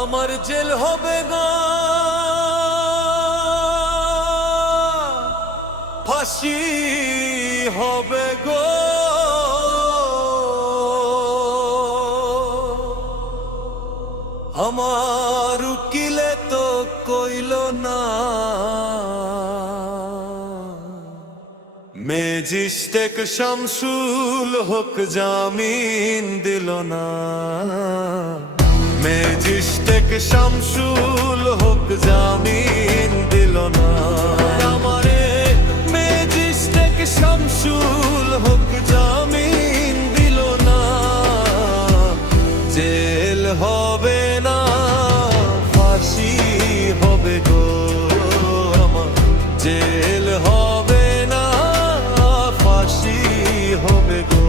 আমার জেল হবে না, ফাঁসি হবে গো। আমার উকিলে তো কইল না, ম্যাজিস্ট্রেট শামসুল হক জামিন দিল না। ম্যাজিস্ট্রেট শামসুল হক জামিন দিল না। আমারে ম্যাজিস্ট্রেট শামসুল হক জামিন দিল না। জেল হবে না, ফাঁসি হবে গো। আমার জেল হবে না, ফাঁসি হবে গো।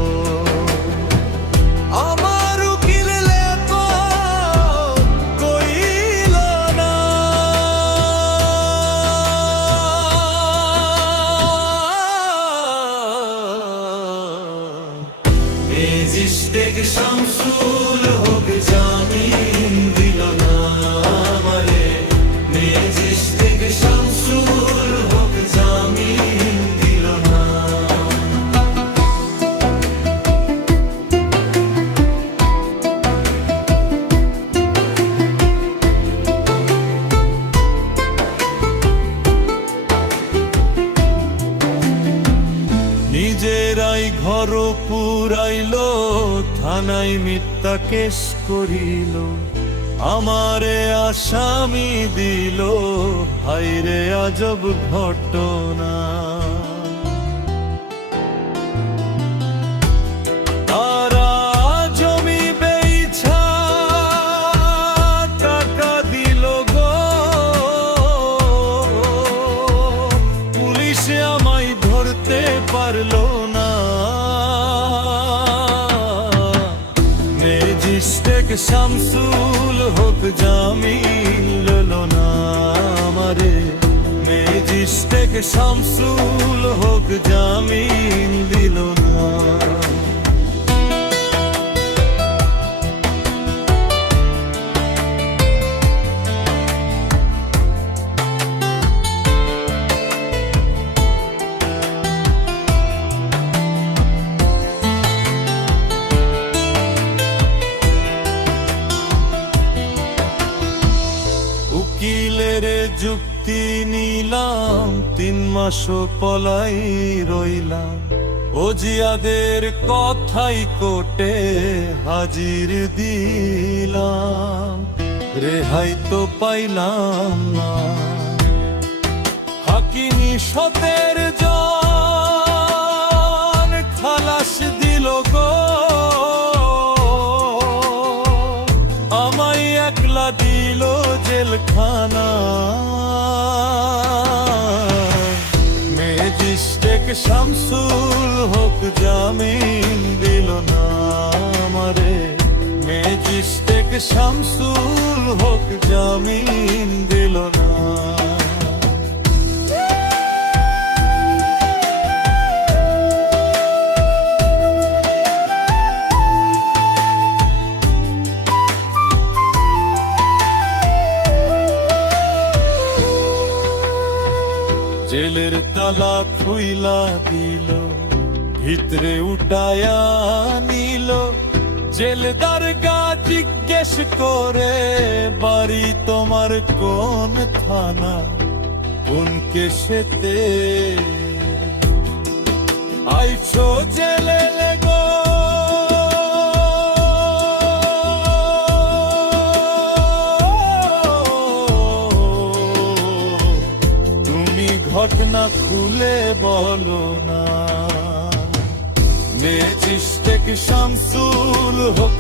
ম্যাজিস্ট্রেট শামসুল হক জামিন দিল না। আমারে ম্যাজিস্ট্রেট শামসুল হক জামিন দিল না। নিজেরাই ঘর পুরাইলো, থানায় মিথ্যা কেস করিল। আমারে আসামি দিল, হায়রে আজব ঘটনা। তারা জমি বেইছা টাকা দিল গো। পুলিশে আমায় ধরতে পারলো না। ম্যাজিস্ট্রেট শামসুল হক জামিন দিল না। আমারে ম্যাজিস্ট্রেট শামসুল হক জামিন দিল না। উকিলের যুক্তি নিলাম, 3 মাসও পলাই রইলাম। ও জিয়াদের কথাই কোর্টে হাজির দিলাম। রেহাই তো পাইলাম না, হাকিমি সতের জন খালাস দিল গো। আমায় একলা দিল জেলখানা। ম্যাজিস্ট্রেট শামসুল হক জামিন দিল না। আমারে ম্যাজিস্ট্রেট শামসুল হক জামিন দিল না। জেলের তালা খুইলা দিল, ভিতরে উঠায়া নিল। জেলদার গা জিজ্ঞেস করে, বাড়ি তোমার কোন থানা, কোন কেসেতে আইছো জেলে গো। ঘটনা খুলে বলো না। ম্যাজিস্ট্রেট শামসুল হক